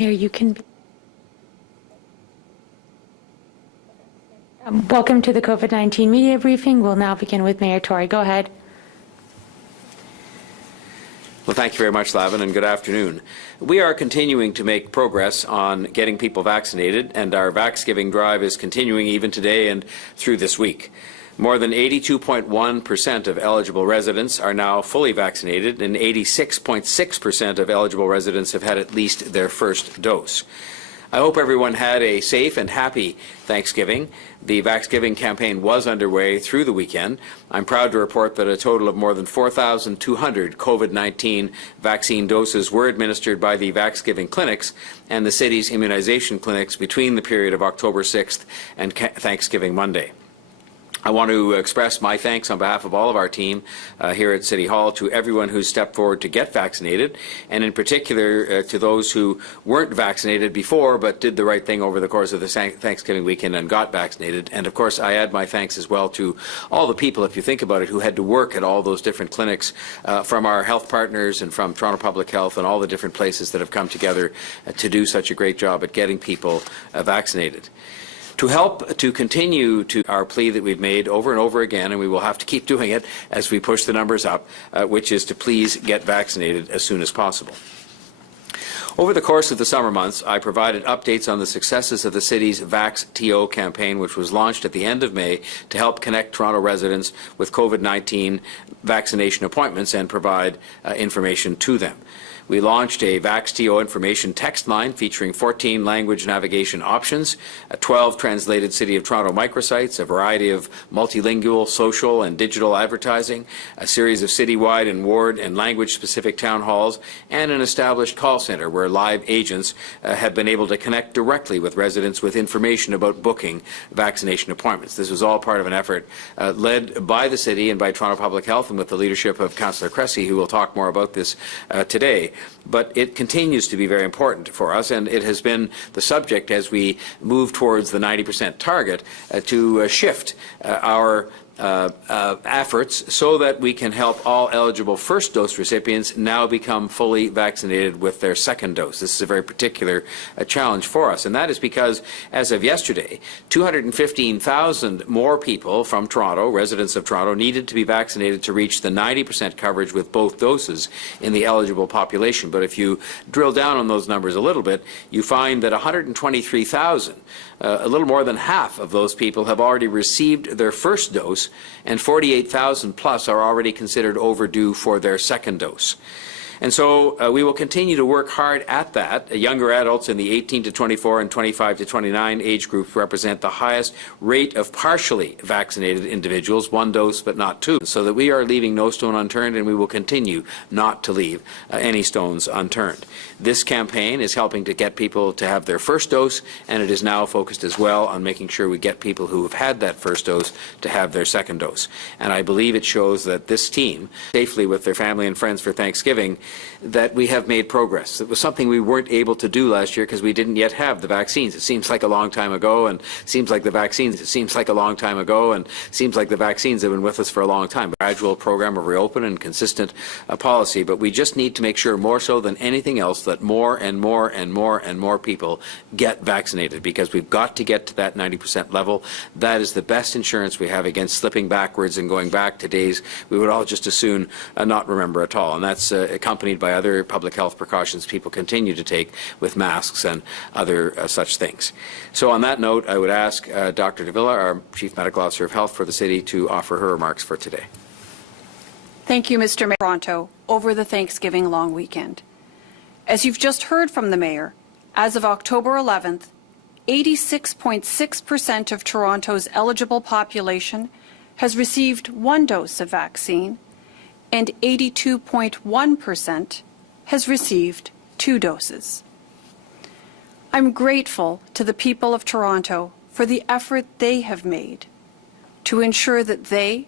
Mayor, you can. Welcome to the COVID-19 media briefing. We'll now begin with Mayor Tory. Go ahead. Well, thank you very much, Lavin, and good afternoon. We are continuing to make progress on getting people vaccinated, and our Vax-Giving drive is continuing even today and through this week. More than 82.1% of eligible residents are now fully vaccinated, and 86.6% of eligible residents have had at least their first dose. I hope everyone had a safe and happy Thanksgiving. The Vaccination Campaign was underway through the weekend. I'm proud to report that a total of more than 4,200 COVID-19 vaccine doses were administered by the Vax-Giving clinics and the city's immunization clinics between the period of October 6th and Thanksgiving Monday. I want to express my thanks on behalf of all of our team here at City Hall to everyone who stepped forward to get vaccinated, and in particular to those who weren't vaccinated before but did the right thing over the course of the Thanksgiving weekend and got vaccinated. And of course, I add my thanks as well to all the people, if you think about it, who had to work at all those different clinics from our health partners and from Toronto Public Health and all the different places that have come together to do such a great job at getting people vaccinated. To help to continue to our plea that we've made over and over again, and we will have to keep doing it as we push the numbers up, which is to please get vaccinated as soon as possible. Over the course of the summer months, I provided updates on the successes of the city's Vax-TO campaign, which was launched at the end of May to help connect Toronto residents with COVID-19 vaccination appointments and provide information to them. We launched a Vax-TO information text line featuring 14 language navigation options, 12 translated City of Toronto microsites, a variety of multilingual, social and digital advertising, a series of citywide and ward and language-specific town halls, and an established call centre where live agents have been able to connect directly with residents with information about booking vaccination appointments. This was all part of an effort led by the City and by Toronto Public Health and with the leadership of Councillor Cressy, who will talk more about this today. But it continues to be very important for us, and it has been the subject as we move towards the 90% target to shift our efforts so that we can help all eligible first dose recipients now become fully vaccinated with their second dose. This is a very particular challenge for us, and that is because as of yesterday, 215,000 more people from Toronto, residents of Toronto, needed to be vaccinated to reach the 90% coverage with both doses in the eligible population. But if you drill down on those numbers a little bit, you find that 123,000, a little more than half of those people have already received their first dose, and 48,000 plus are already considered overdue for their second dose. And so we will continue to work hard at that. Younger adults in the 18 to 24 and 25 to 29 age groups represent the highest rate of partially vaccinated individuals, one dose but not two, so that we are leaving no stone unturned, and we will continue not to leave any stones unturned. This campaign is helping to get people to have their first dose, and it is now focused as well on making sure we get people who have had that first dose to have their second dose. And I believe it shows that this team, safely with their family and friends for Thanksgiving, that we have made progress. It was something we weren't able to do last year because we didn't yet have the vaccines. It seems like a long time ago, and seems like the vaccines, it seems like a long time ago, and seems like the vaccines have been with us for a long time. A gradual program of reopen and consistent policy, but we just need to make sure, more so than anything else, that more and more and more and more people get vaccinated, because we've got to get to that 90% level. That is the best insurance we have against slipping backwards and going back to days we would all just as soon not remember at all. And that's accompanied by other public health precautions people continue to take with masks and other such things. So on that note, I would ask Dr. Davila, our Chief Medical Officer of Health for the City, to offer her remarks for today. Thank you, Mr. Mayor. Toronto over the Thanksgiving long weekend. As you've just heard from the Mayor, as of October 11th, 86.6% of Toronto's eligible population has received one dose of vaccine, and 82.1% has received two doses. I'm grateful to the people of Toronto for the effort they have made to ensure that they,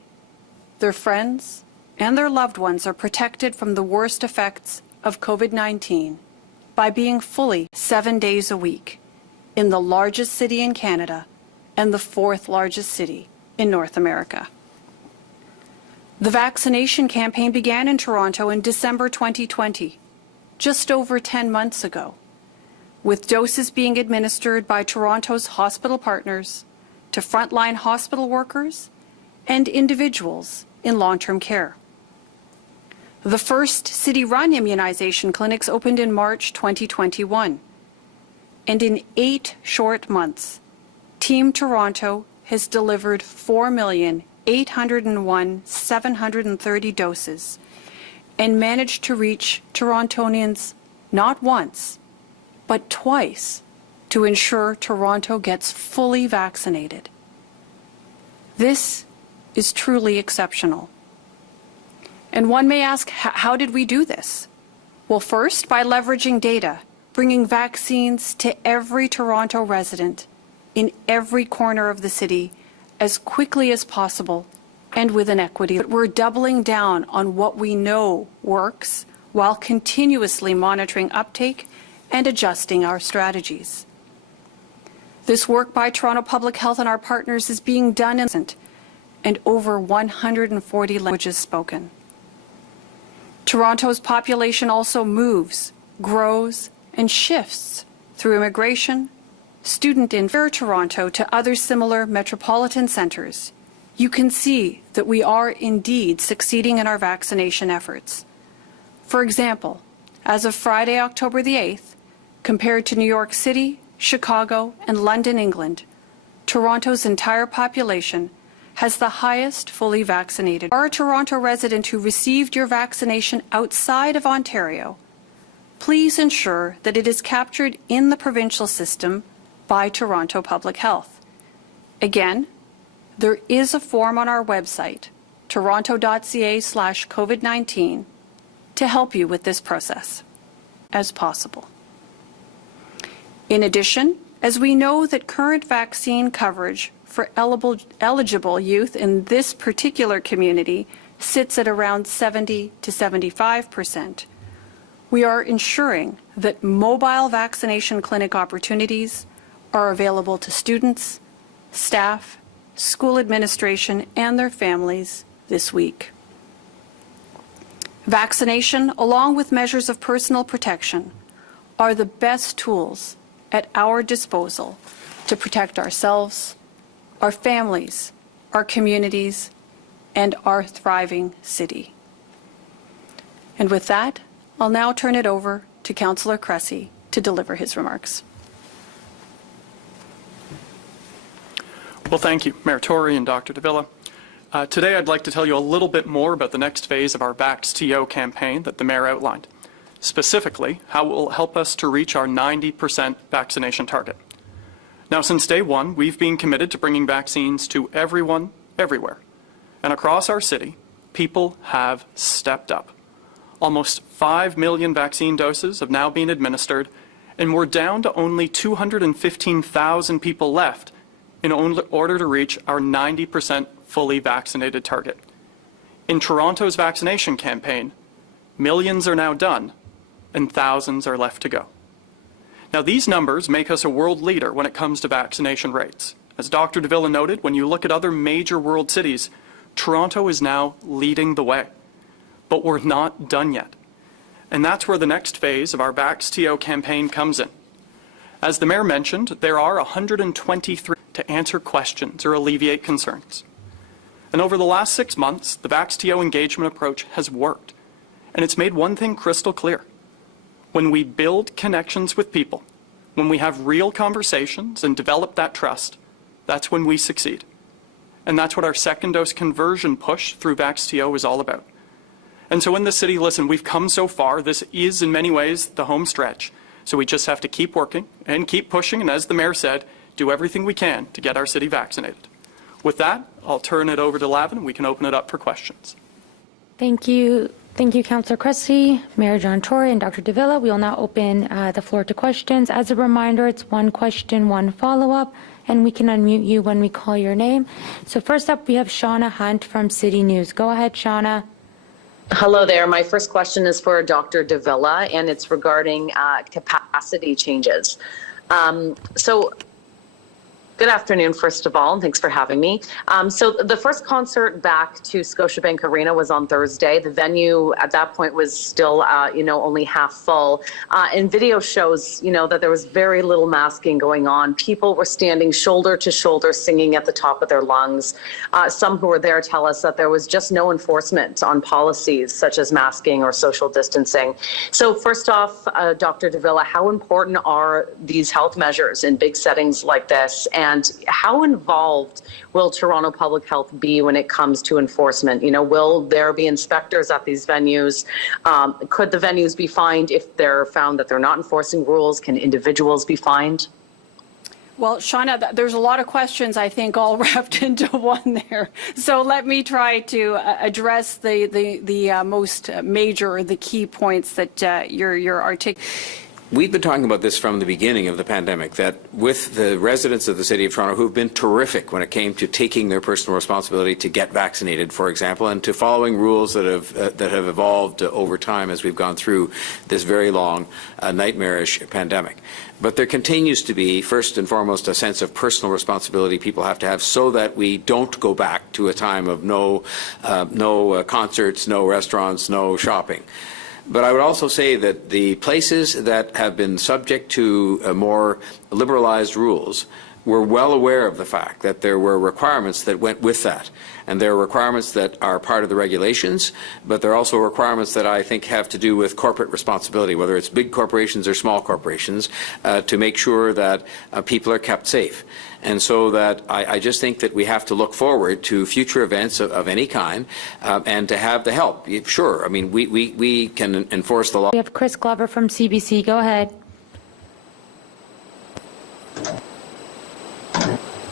their friends, and their loved ones are protected from the worst effects of COVID-19 by being fully 7 days a week in the largest city in Canada and the fourth largest city in North America. The vaccination campaign began in Toronto in December 2020, just over 10 months ago. with doses being administered by Toronto's hospital partners to frontline hospital workers and individuals in long-term care. The first city-run immunization clinics opened in March 2021, and in 8 short months, Team Toronto has delivered 4,801,730 doses and managed to reach Torontonians not once, but twice to ensure Toronto gets fully vaccinated. This is truly exceptional. And one may ask, how did we do this? Well, first, by leveraging data, bringing vaccines to every Toronto resident in every corner of the city as quickly as possible and with an equity. But we're doubling down on what we know works while continuously monitoring uptake and adjusting our strategies. This work by Toronto Public Health and our partners is being done in and over 140 languages spoken. Toronto's population also moves, grows, and shifts through immigration, student in Toronto to other similar metropolitan centres. You can see that we are indeed succeeding in our vaccination efforts. For example, as of Friday, October the 8th, compared to New York City, Chicago, and London, England, Toronto's entire population has the highest fully vaccinated. If you are a Toronto resident who received your vaccination outside of Ontario, please ensure that it is captured in the provincial system by Toronto Public Health. Again, there is a form on our website, toronto.ca/COVID-19, to help you with this process as possible. In addition, as we know that current vaccine coverage for eligible youth in this particular community sits at around 70 to 75%, we are ensuring that mobile vaccination clinic opportunities are available to students, staff, school administration, and their families this week. Vaccination, along with measures of personal protection, are the best tools at our disposal to protect ourselves, our families, our communities, and our thriving city. And with that, I'll now turn it over to Councillor Cressy to deliver his remarks. Well, thank you, Mayor Tory and Dr. Davila. Today, I'd like to tell you a little bit more about the next phase of our Vaccination campaign that the Mayor outlined, specifically how it will help us to reach our 90% vaccination target. Now, since day one, we've been committed to bringing vaccines to everyone, everywhere. And across our city, people have stepped up. Almost 5 million vaccine doses have now been administered, and we're down to only 215,000 people left in order to reach our 90% fully vaccinated target. In Toronto's vaccination campaign, millions are now done, and thousands are left to go. Now, these numbers make us a world leader when it comes to vaccination rates. As Dr. Davila noted, when you look at other major world cities, Toronto is now leading the way. But we're not done yet. And that's where the next phase of our Vaccination campaign comes in. As the Mayor mentioned, there are 123 to answer questions or alleviate concerns. And over the last 6 months, the Vaccination engagement approach has worked. And it's made one thing crystal clear. When we build connections with people, when we have real conversations and develop that trust, that's when we succeed. And that's what our second dose conversion push through Vaccination is all about. And so in the city, listen, we've come so far. This is in many ways the home stretch. So we just have to keep working and keep pushing. And as the Mayor said, do everything we can to get our city vaccinated. With that, I'll turn it over to Lavin and we can open it up for questions. Thank you. Thank you, Councillor Cressy, Mayor John Tory, and Dr. Davila. We will now open the floor to questions. As a reminder, it's one question, one follow-up, and we can unmute you when we call your name. So first up, we have Shauna Hunt from City News. Go ahead, Shauna. Hello there. My first question is for Dr. Davila, and it's regarding capacity changes. So Good afternoon, first of all, and thanks for having me. So the first concert back to Scotiabank Arena was on Thursday. The venue at that point was still, only half full. And video shows, that there was very little masking going on. People were standing shoulder to shoulder, singing at the top of their lungs. Some who were there tell us that there was just no enforcement on policies such as masking or social distancing. So first off, Dr. Davila, how important are these health measures in big settings like this? And how involved will Toronto Public Health be when it comes to enforcement? Will there be inspectors at these venues? Could the venues be fined if they're found that they're not enforcing rules? Can individuals be fined? Well, Shauna, there's a lot of questions, I think, all wrapped into one there. So let me try to address the most major, or the key points that you're articulating. We've been talking about this from the beginning of the pandemic, that with the residents of the City of Toronto who've been terrific when it came to taking their personal responsibility to get vaccinated, for example, and to following rules that have evolved over time as we've gone through this very long, nightmarish pandemic. But there continues to be, first and foremost, a sense of personal responsibility people have to have so that we don't go back to a time of no concerts, no restaurants, no shopping. But I would also say that the places that have been subject to more liberalized rules were well aware of the fact that there were requirements that went with that. And there are requirements that are part of the regulations, but there are also requirements that I think have to do with corporate responsibility, whether it's big corporations or small corporations, to make sure that people are kept safe. And so that I just think that we have to look forward to future events of any kind and to have the help. Sure, I mean, we can enforce the law. We have Chris Glover from CBC. Go ahead.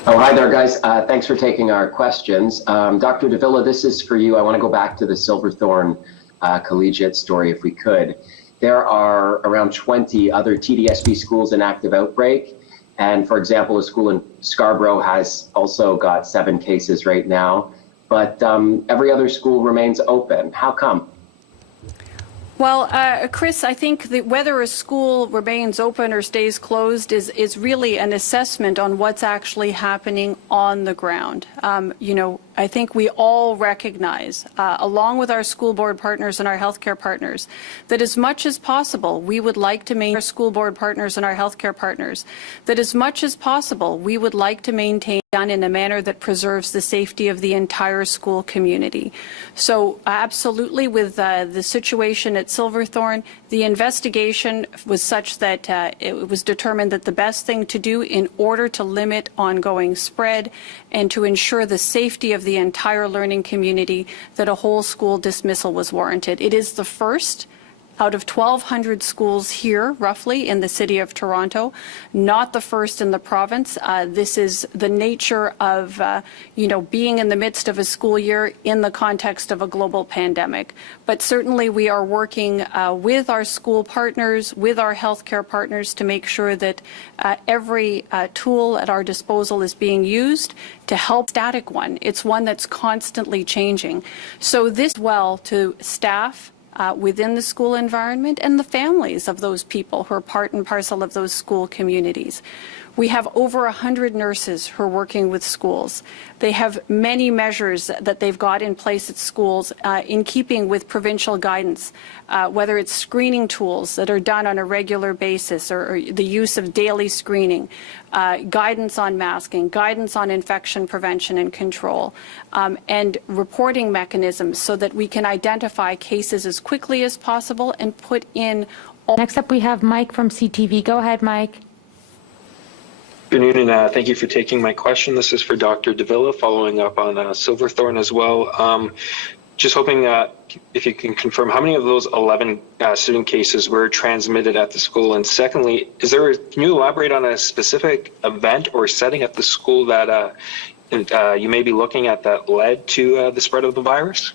Oh, hi there, guys. Thanks for taking our questions. Dr. Davila, this is for you. I want to go back to the Silverthorne collegiate story, if we could. There are around 20 other TDSB schools in active outbreak. And for example, a school in Scarborough has also got 7 cases right now. But every other school remains open. How come? Well, Chris, I think that whether a school remains open or stays closed is really an assessment on what's actually happening on the ground. I think we all recognize, along with our school board partners and our healthcare partners, that as much as possible, we would like to maintain our school board partners and our healthcare partners, that as much as possible, we would like to maintain done in a manner that preserves the safety of the entire school community. So absolutely, with the situation at Silverthorne, the investigation was such that it was determined that the best thing to do in order to limit ongoing spread and to ensure the safety of the entire learning community, that a whole school dismissal was warranted. It is the first out of 1,200 schools here, roughly, in the City of Toronto, not the first in the province. This is the nature of, being in the midst of a school year in the context of a global pandemic. But certainly we are working with our school partners, with our healthcare partners, to make sure that every tool at our disposal is being used to help. Static one. It's one that's constantly changing. So this well to staff within the school environment and the families of those people who are part and parcel of those school communities. We have over 100 nurses who are working with schools. They have many measures that they've got in place at schools in keeping with provincial guidance, whether it's screening tools that are done on a regular basis or the use of daily screening, guidance on masking, guidance on infection prevention and control, and reporting mechanisms so that we can identify cases as quickly as possible and put in. Next up, we have Mike from CTV. Go ahead, Mike. Good evening, and thank you for taking my question. This is for Dr. Davila, following up on Silverthorne as well. Just hoping if you can confirm how many of those 11 student cases were transmitted at the school, and secondly, can you elaborate on a specific event or setting at the school that you may be looking at that led to the spread of the virus?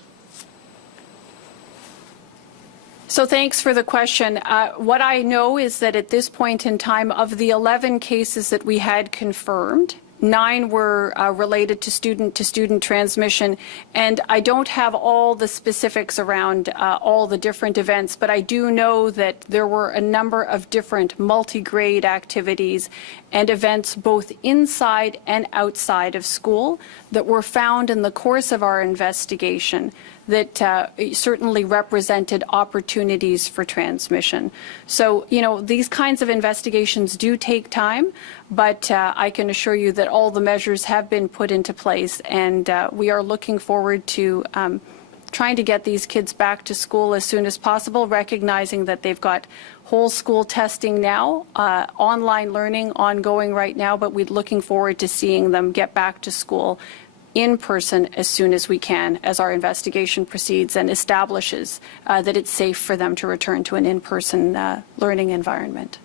So thanks for the question. What I know is that at this point in time, of the 11 cases that we had confirmed, 9 were related to student-to-student transmission, and I don't have all the specifics around all the different events, but I do know that there were a number of different multi-grade activities and events both inside and outside of school that were found in the course of our investigation that certainly represented opportunities for transmission. So, you know, these kinds of investigations do take time, but I can assure you that all the measures have been put into place, and we are looking forward to trying to get these kids back to school as soon as possible, recognizing that they've got whole school testing now, online learning ongoing right now, but we're looking forward to seeing them get back to school in person as soon as we can, as our investigation proceeds and establishes that it's safe for them to return to an in-person learning environment.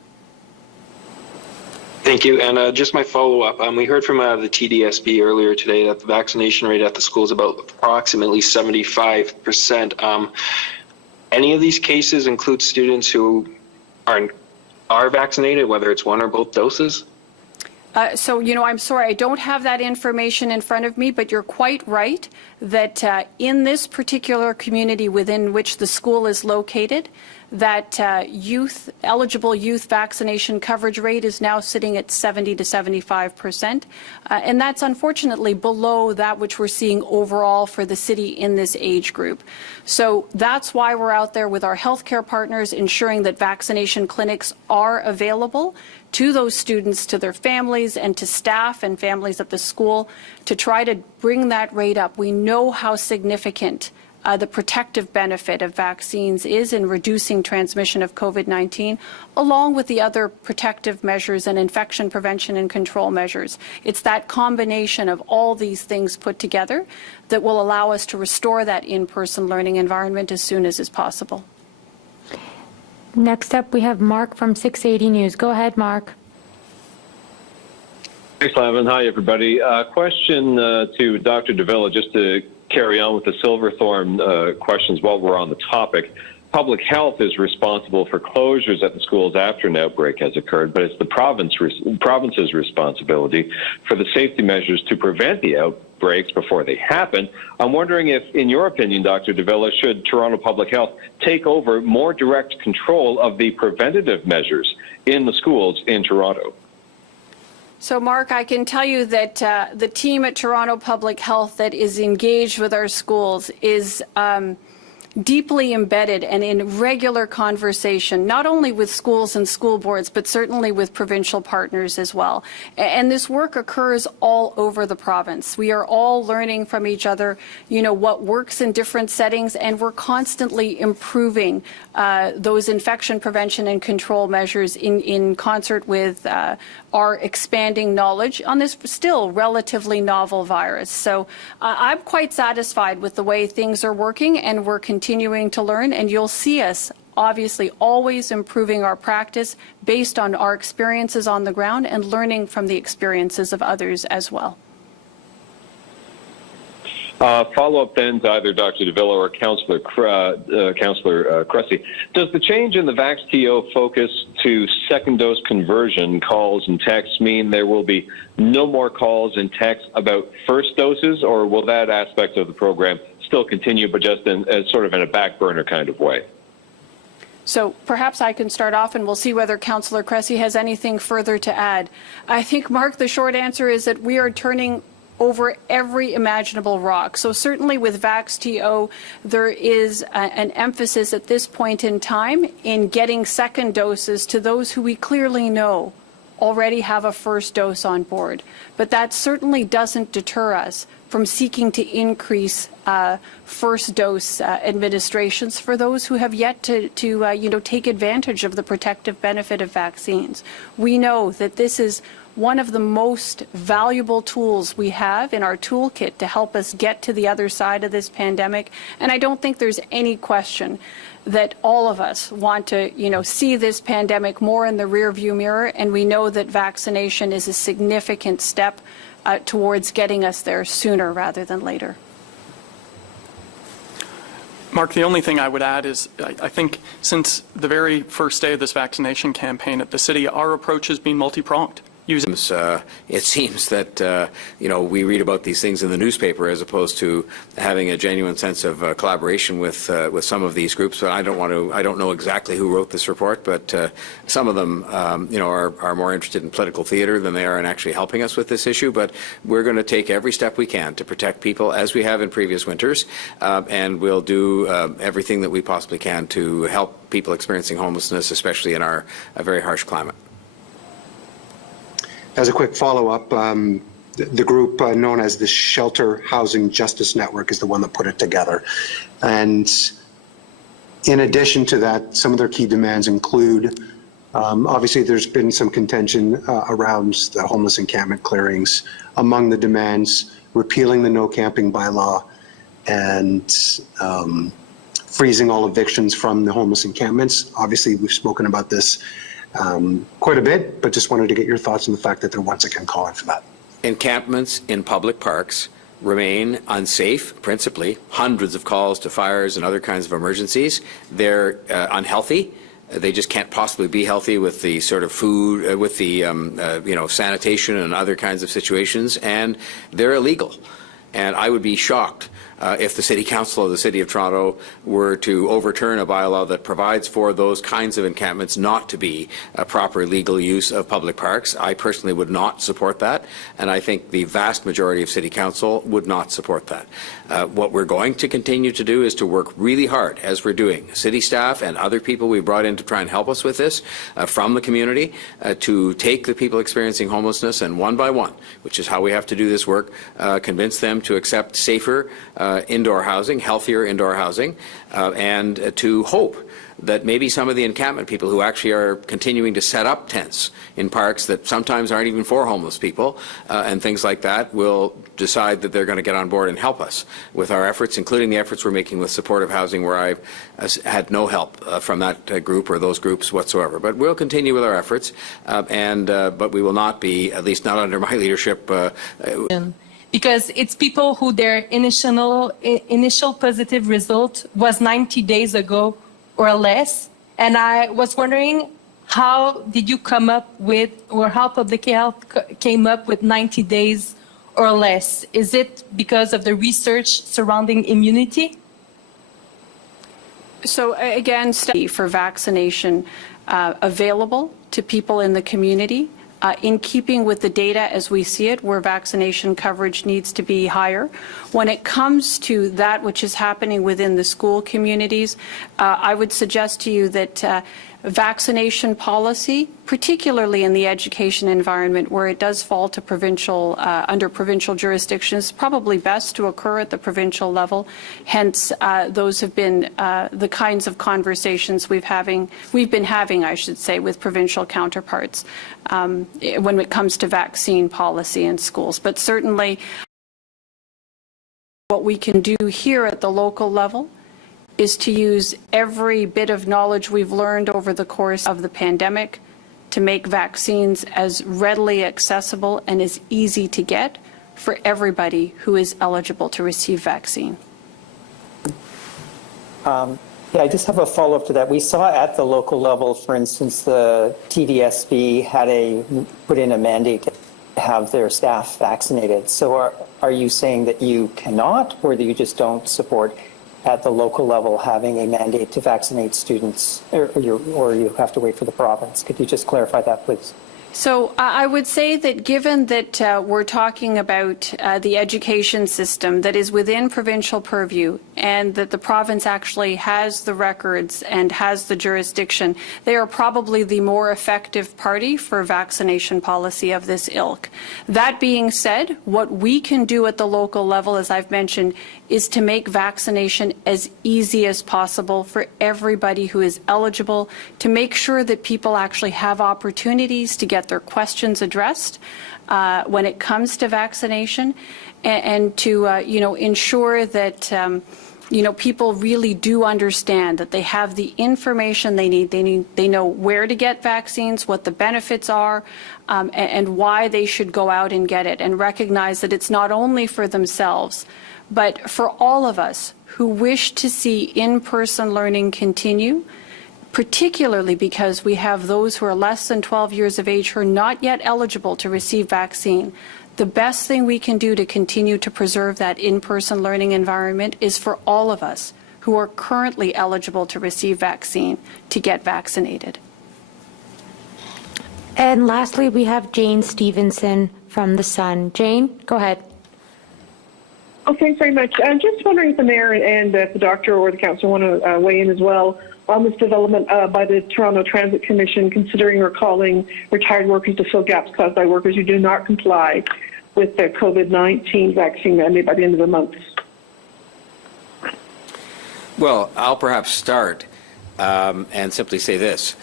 Thank you. And just my follow-up, we heard from the TDSB earlier today that the vaccination rate at the school is about approximately 75%. Any of these cases include students who are vaccinated, whether it's one or both doses? So, you know, I'm sorry, I don't have that information in front of me, but you're quite right that in this particular community within which the school is located, that eligible youth vaccination coverage rate is now sitting at 70 to 75%. And that's unfortunately below that which we're seeing overall for the city in this age group. So that's why we're out there with our healthcare partners ensuring that vaccination clinics are available to those students, to their families, and to staff and families at the school to try to bring that rate up. We know how significant the protective benefit of vaccines is in reducing transmission of COVID-19, along with the other protective measures and infection prevention and control measures. It's that combination of all these things put together that will allow us to restore that in-person learning environment as soon as is possible. Next up, we have Mark from 680 News. Go ahead, Mark. Thanks, Lavin. Hi, everybody. Question to Dr. Davila, just to carry on with the Silverthorne questions while we're on the topic. Public health is responsible for closures at the schools after an outbreak has occurred, but it's the province's responsibility for the safety measures to prevent the outbreaks before they happen. I'm wondering if, in your opinion, Dr. Davila, should Toronto Public Health take over more direct control of the preventative measures in the schools in Toronto? So, Mark, I can tell you that the team at Toronto Public Health that is engaged with our schools is deeply embedded and in regular conversation, not only with schools and school boards, but certainly with provincial partners as well. And this work occurs all over the province. We are all learning from each other, you know, what works in different settings, and we're constantly improving those infection prevention and control measures in concert with our expanding knowledge on this still relatively novel virus. So I'm quite satisfied with the way things are working, and we're continuing to learn, and you'll see us obviously always improving our practice based on our experiences on the ground and learning from the experiences of others as well. Follow-up then to either Dr. Davila or Councillor Cressy. Does the change in the VaxTO focus to second dose conversion calls and texts mean there will be no more calls and texts about first doses, or will that aspect of the program still continue, but just in sort of in a back burner kind of way? So perhaps I can start off, and we'll see whether Councillor Cressy has anything further to add. I think, Mark, the short answer is that we are turning over every imaginable rock. So certainly with VaxTO, there is an emphasis at this point in time in getting second doses to those who we clearly know already have a first dose on board. But that certainly doesn't deter us from seeking to increase first dose administrations for those who have yet to take advantage of the protective benefit of vaccines. We know that this is one of the most valuable tools we have in our toolkit to help us get to the other side of this pandemic. And I don't think there's any question that all of us want to, see this pandemic more in the rearview mirror. And we know that vaccination is a significant step towards getting us there sooner rather than later. Mark, the only thing I would add is I think since the very first day of this vaccination campaign at the city, our approach has been multi-pronged. using. It seems that we read about these things in the newspaper as opposed to having a genuine sense of collaboration with some of these groups. But I don't know exactly who wrote this report, but some of them are more interested in political theater than they are in actually helping us with this issue. But we're going to take every step we can to protect people, as we have in previous winters, and we'll do everything that we possibly can to help people experiencing homelessness, especially in our very harsh climate. As a quick follow-up, the group known as the Shelter Housing Justice Network is the one that put it together. And in addition to that, some of their key demands include, obviously there's been some contention around the homeless encampment clearings. Among the demands, repealing the no camping bylaw and freezing all evictions from the homeless encampments. Obviously, we've spoken about this quite a bit, but just wanted to get your thoughts on the fact that they're once again calling for that. Encampments in public parks remain unsafe, principally. Hundreds of calls to fires and other kinds of emergencies. They're unhealthy. They just can't possibly be healthy with the sort of food, with the sanitation and other kinds of situations, and they're illegal. And I would be shocked if the City Council of the City of Toronto were to overturn a bylaw that provides for those kinds of encampments not to be a proper legal use of public parks. I personally would not support that, and I think the vast majority of City Council would not support that. What we're going to continue to do is to work really hard, as we're doing, city staff and other people we brought in to try and help us with this from the community, to take the people experiencing homelessness and one by one, which is how we have to do this work, convince them to accept safer indoor housing, healthier indoor housing, and to hope that maybe some of the encampment people who actually are continuing to set up tents in parks that sometimes aren't even for homeless people and things like that will decide that they're going to get on board and help us with our efforts, including the efforts we're making with supportive housing, where I've had no help from that group or those groups whatsoever. But we'll continue with our efforts, but we will not be, at least not under my leadership. Because it's people who their initial positive result was 90 days ago or less. And I was wondering, how did you come up with, or how public health came up with 90 days or less? Is it because of the research surrounding immunity? So again, study for vaccination available to people in the community. In keeping with the data as we see it, where vaccination coverage needs to be higher. When it comes to that which is happening within the school communities, I would suggest to you that vaccination policy, particularly in the education environment where it does fall to provincial, under provincial jurisdiction, is probably best to occur at the provincial level. Hence, those have been the kinds of conversations we've been having, I should say, with provincial counterparts when it comes to vaccine policy in schools. But certainly, what we can do here at the local level is to use every bit of knowledge we've learned over the course of the pandemic to make vaccines as readily accessible and as easy to get for everybody who is eligible to receive vaccine. Yeah, I just have a follow-up to that. We saw at the local level, for instance, the TDSB had put in a mandate to have their staff vaccinated. So are you saying that you cannot, or that you just don't support at the local level having a mandate to vaccinate students, or you have to wait for the province? Could you just clarify that, please? So I would say that given that we're talking about the education system that is within provincial purview, and that the province actually has the records and has the jurisdiction, they are probably the more effective party for vaccination policy of this ilk. That being said, what we can do at the local level, as I've mentioned, is to make vaccination as easy as possible for everybody who is eligible, to make sure that people actually have opportunities to get their questions addressed when it comes to vaccination, and to ensure that people really do understand that they have the information they need. They know where to get vaccines, what the benefits are, and why they should go out and get it, and recognize that it's not only for themselves, but for all of us who wish to see in-person learning continue. particularly because we have those who are less than 12 years of age who are not yet eligible to receive vaccine. The best thing we can do to continue to preserve that in-person learning environment is for all of us who are currently eligible to receive vaccine to get vaccinated. And lastly, we have Jane Stevenson from The Sun. Jane, go ahead. Oh, thanks very much. I'm just wondering if the mayor and if the doctor or the council want to weigh in as well on this development by the Toronto Transit Commission considering recalling retired workers to fill gaps caused by workers who do not comply with the COVID-19 vaccine mandate by the end of the month. Well, I'll perhaps start and simply say this.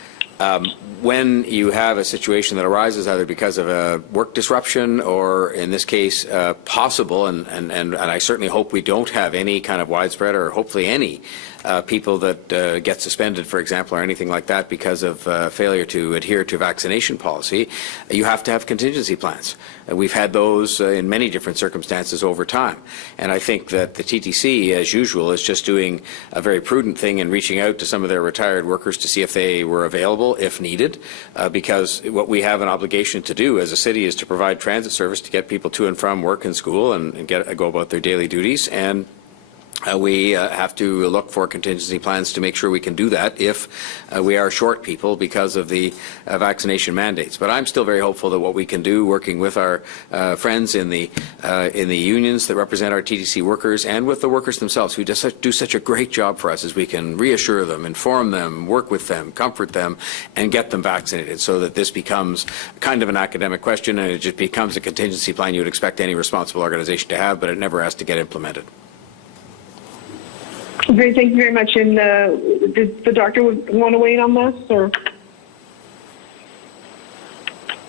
When you have a situation that arises either because of a work disruption or, in this case, possible, and I certainly hope we don't have any kind of widespread or hopefully any people that get suspended, for example, or anything like that because of failure to adhere to vaccination policy, you have to have contingency plans. We've had those in many different circumstances over time. And I think that the TTC, as usual, is just doing a very prudent thing in reaching out to some of their retired workers to see if they were available, if needed, because what we have an obligation to do as a city is to provide transit service to get people to and from work and school and go about their daily duties. And we have to look for contingency plans to make sure we can do that if we are short people because of the vaccination mandates. But I'm still very hopeful that what we can do, working with our friends in the unions that represent our TTC workers and with the workers themselves who do such a great job for us, is we can reassure them, inform them, work with them, comfort them, and get them vaccinated so that this becomes kind of an academic question and it just becomes a contingency plan you would expect any responsible organization to have, but it never has to get implemented. Great, thank you very much. And did the doctor want to weigh in on this, or?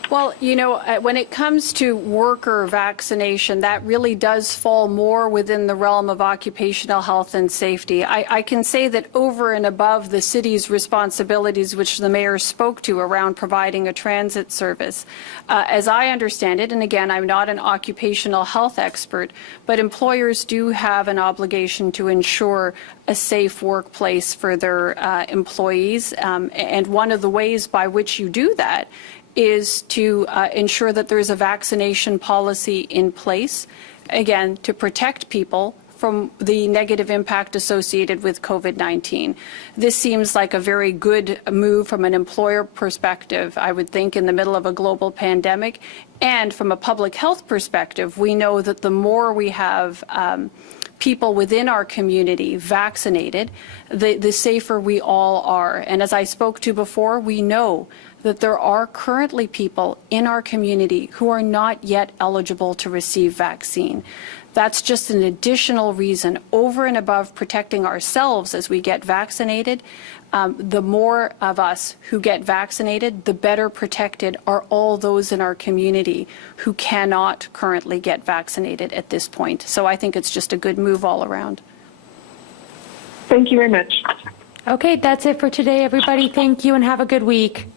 Well, you know, when it comes to worker vaccination, that really does fall more within the realm of occupational health and safety. I can say that over and above the city's responsibilities, which the mayor spoke to around providing a transit service, as I understand it, and again, I'm not an occupational health expert, but employers do have an obligation to ensure a safe workplace for their employees. And one of the ways by which you do that is to ensure that there's a vaccination policy in place, again, to protect people from the negative impact associated with COVID-19. This seems like a very good move from an employer perspective, I would think, in the middle of a global pandemic. And from a public health perspective, we know that the more we have people within our community vaccinated, the safer we all are. And as I spoke to before, we know that there are currently people in our community who are not yet eligible to receive vaccine. That's just an additional reason, over and above protecting ourselves as we get vaccinated. The more of us who get vaccinated, the better protected are all those in our community who cannot currently get vaccinated at this point. So I think it's just a good move all around. Thank you very much. Okay, that's it for today, everybody. Thank you and have a good week.